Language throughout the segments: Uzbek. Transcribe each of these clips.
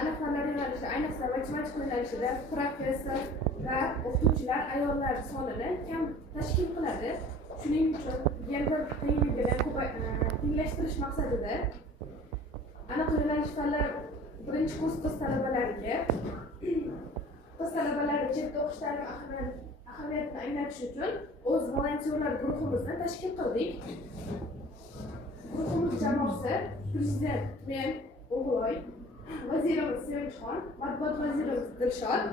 aniq fanlar yo'nalishi, ayniqsa matematika yo'nalishida professor va o'qituvchilar ayollar sonini kam tashkil qiladi. Shuning uchun gender tengligini tenglashtirish maqsadida aniq yo'nalish fanlar birinchi kurs qiz talabalariga chetda o'qish ta'limi ahamiyatini anglatish uchun o'z volontyorlar guruhimizni tashkil qildik. Guruhimiz jamoasi prezident men O'g'loy, vazirimiz Sevinchxon, matbuot vazirimiz Dilshod,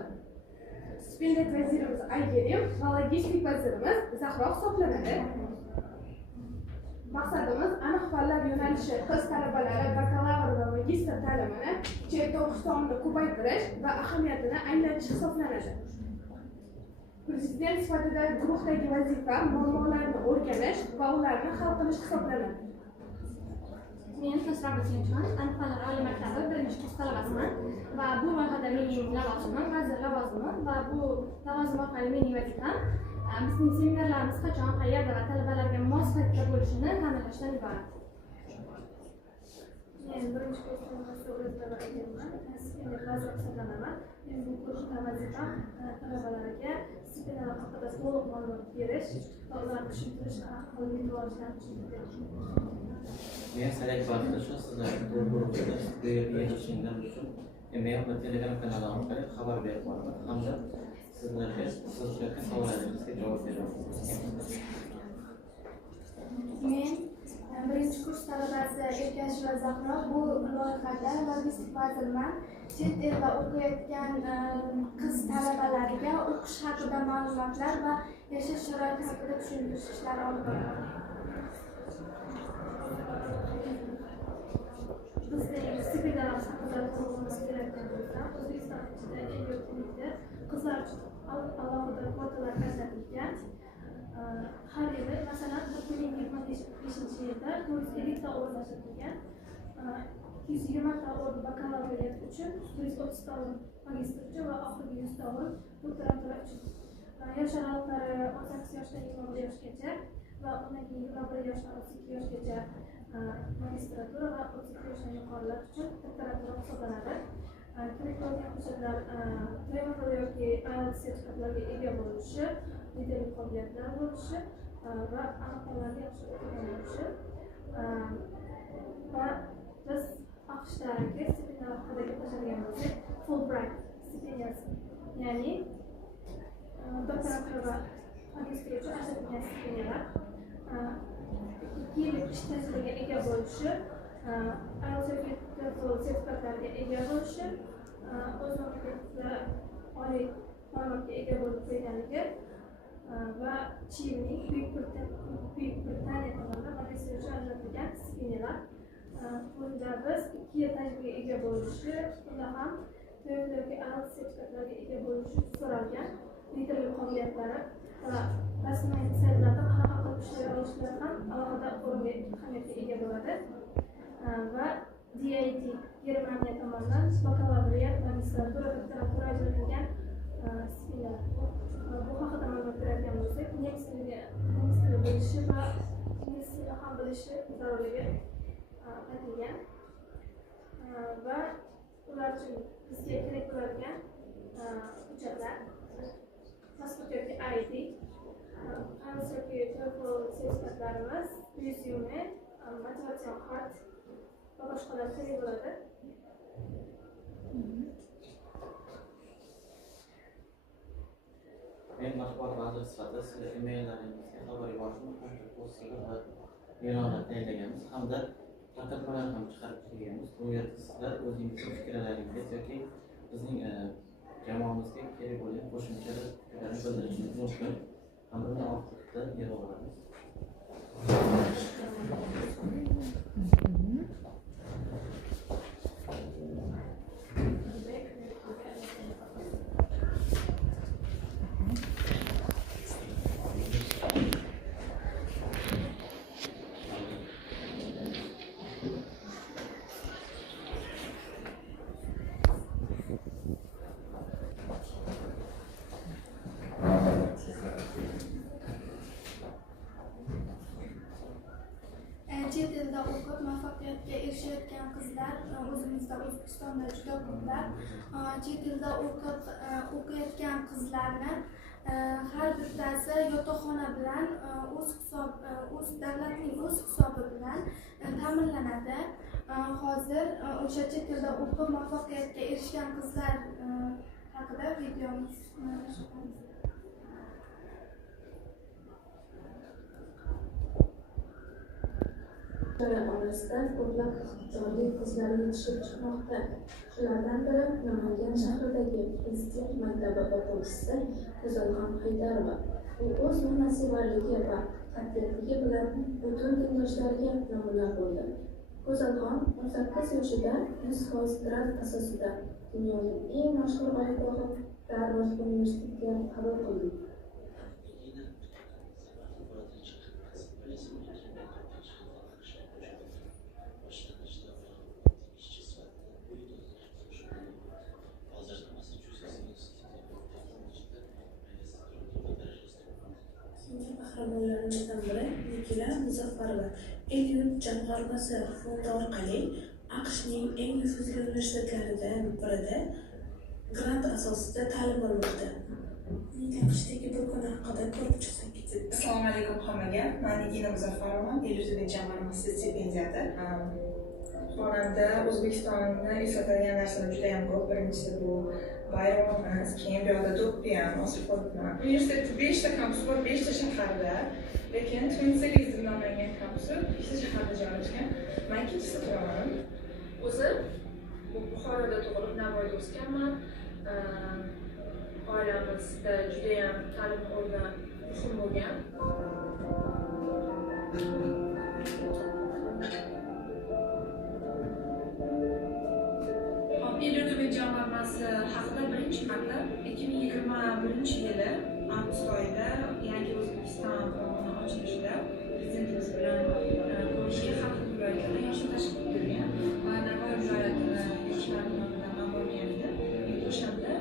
stipendiyat vazirimiz Aygerim va logistik vazirimiz Zahro hisoblanadi. Maqsadimiz aniq fanlar yo'nalishi qiz talabalari bakalavr va magistr ta'limini chetda o'qish sonini ko'paytirish va ahamiyatini anglatish hisoblanadi. Prezident sifatida guruhdagi vazifa muammolarni o'rganish va ularni hal qilish hisoblanadi. Men Xosrava Sevinchxon, aniq fanlar oliy maktabi birinchi kurs talabasiman va bu loyihada mening lavozimim vazir lavozimi va bu lavozim orqali mening vazifam bizning seminarlarimiz qachon, qayerda va talabalarga mos paytda bo'lishini ta'minlashdan iborat. Men birinchi kurs talabasi O'zbekiston ekanman, stipendiyat vaziri hisoblanaman. Men bu kursda vazifam talabalarga stipendiyalar haqida to'liq ma'lumot berish va ularni tushuntirish haqida tushuntirib Men Salak vaqtida shu sizlarga guruhida bu yerga yetishinglar uchun men Telegram kanali orqali xabar berib boraman hamda sizlarga savollaringizga javob beraman. Men birinchi kurs talabasi Ergasheva Zahro. Bu loyihada logistik vazirman. Chet elda o'qiyotgan qiz talabalariga o'qish haqida ma'lumotlar va yashash sharoiti haqida tushuntirish ishlari olib boraman. Bizning stipendiyalar haqida to'g'rilib kelayotgan bo'lsa, O'zbekiston ichida eng ko'p qizlar uchun alohida kvotalar ajratilgan. Har yili, masalan, 2025-yilda 450 ta o'rin ajratilgan. 220 ta o'rin bakalavriat uchun, 130 ta o'rin magistr uchun va oxirgi 100 ta o'rin doktorantura uchun. Yosh araliqlari 18 yoshdan 21 yoshgacha va undan keyin 21 yoshdan 32 yoshgacha magistratura va 32 yoshdan yuqorilar uchun doktorantura hisoblanadi. Kerak bo'lgan hujjatlar TOEFL yoki IELTS sertifikatlarga ega bo'lishi, liderlik qobiliyatlar bo'lishi va aniq fanlarni yaxshi o'qigan bo'lishi va biz AQShdagi stipendiyalar haqida gaplashadigan bo'lsak, Fulbright stipendiyasi, ya'ni doktorantura va magistratura uchun ajratilgan stipendiyalar, 2 yillik ish tajribaga ega bo'lishi, IELTS yoki TOEFL sertifikatlariga ega bo'lishi, o'z mamlakatida oliy ma'lumotga ega bo'lib qo'yganligi va Chilining Buyuk Britaniya tomonidan magistratura uchun ajratilgan stipendiyalar. Bunda biz 2 yil tajribaga ega bo'lishi, bunda ham TOEFL yoki IELTS sertifikatlariga ega bo'lishi so'ralgan, liderlik qobiliyatlari va rasmiy saytlarda qanaqa qilib ishlay olishlari ham alohida ahamiyatga ega bo'ladi. Va DIT Germaniya tomonidan bakalavriat, magistratura, doktorantura ajratilgan stipendiyalar. Bu haqida ma'lumot beradigan bo'lsak, nemis tili bilishi va ingliz tilini ham bilishi zarurligi aytilgan va ular uchun bizga kerak bo'ladigan hujjatlar, pasport yoki ID, IELTS yoki TOEFL sertifikatlarimiz, rezyume, motivatsion xat va boshqalar kerak bo'ladi. Men matbuot vaziri sifatida sizlar emallaringizga xabar yuborishni qancha postlar va e'lonlar tayyorlaganmiz hamda protokol ham chiqarib kelganmiz. Bu yerda sizlar o'zingizning fikrlaringiz yoki bizning jamoamizga kerak bo'lgan qo'shimcha fikrlarni bildirishingiz mumkin. Hamda uni ortiqda yig'ib Chet elda erishayotgan qizlar o'zimizda O'zbekistonda juda ko'plar. Chet elda o'qiyotgan qizlarni har bittasi yotoqxona bilan o'z davlatning o'z hisobi bilan ta'minlanadi. Hozir o'sha chet elda o'qib muvaffaqiyatga erishgan qizlar haqida videomiz orasida ko'plab iqtidorli qizlar yetishib chiqmoqda. Shulardan biri Namangan shahridagi Prezident maktabi o'quvchisi Go'zalxon Haydarova. U o'z munosabatligi va qat'iyatligi bilan butun tengdoshlariga namuna bo'ldi. Go'zalxon 18 yoshida 100% grant asosida dunyoning eng mashhur oyoqbog'i Darvaz universitetiga qabul qildi. Qahramonlarimizdan biri Nikila Muzaffarova El-Yurt jamg'armasi fondi orqali AQShning eng nufuzli universitetlaridan birida grant asosida ta'lim olmoqda. Nikila bir kun haqida ko'rib chiqsak ketadi. Assalomu alaykum hammaga. Men Nikila Muzaffarova, El-Yurt jamg'armasi stipendiyati. Xonanda O'zbekistonni eslatadigan narsalar juda ham ko'p. Birinchisi bu bayrog'imiz, keyin bu yoqda do'ppi ham osib qo'yibman. Universitetda 5 ta kampus bor, 5 ta shaharda. Lekin Twin Cities deb nomlangan kampusi 2 ta shaharda joylashgan. Men ikkinchisi turaman. O'zi Buxoroda tug'ilib, Navoiyda o'sganman. Oilamizda juda ham ta'lim o'rni muhim bo'lgan. El-Yurt jamg'armasi haqida birinchi marta 2021-yili avgust oyida yangi O'zbekiston bog'ini ochilishida prezidentimiz bilan ko'rishga haqli viloyatida yoshlar tashkil etilgan va Navoiy viloyatini yoshlar nomidan man bo'lgan edi. O'shanda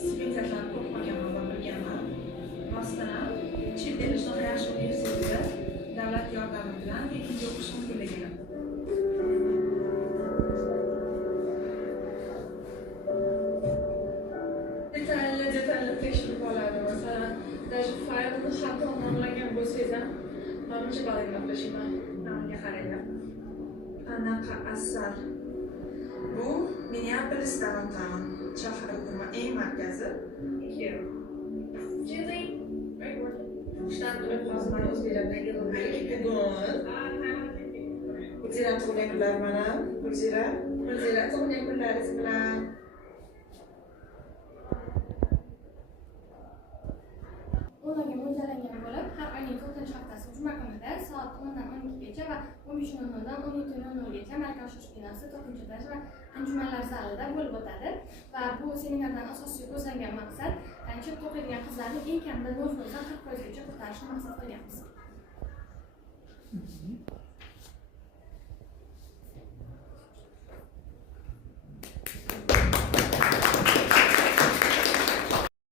stipendiyalar ko'p qolganman va bilganman. Rostdan chet el shunaqa yaxshi universitetda davlat yordami bilan ikkinchi o'qish mumkinligini detalli tekshirib oladi. Masalan, даже faylni xato nomlagan bo'lsangiz ham manimcha balinglar tashlayman. Namaga qaranglar. Anaqa asar. Bu Minneapolis downtown shahrining eng markazi. Julie, shtat hozir o'zbeklardagi Gulzira tug'ilgan kunlar mana. Gulzira tug'ilgan kunlaringiz bilan. Ularga mo'ljallangan bo'lib, har oyning 4-haftasi juma kunida soat 10 dan 12 gacha va 15:00 dan 17:00 gacha Markaziy Shosh binosi 4-etaj va anjumanlar zalida bo'lib o'tadi. Va bu seminardan asosiy ko'zlangan maqsad chet o'qiydigan qizlarni eng kamida 0% 40% gacha ko'tarishni maqsad qilganmiz.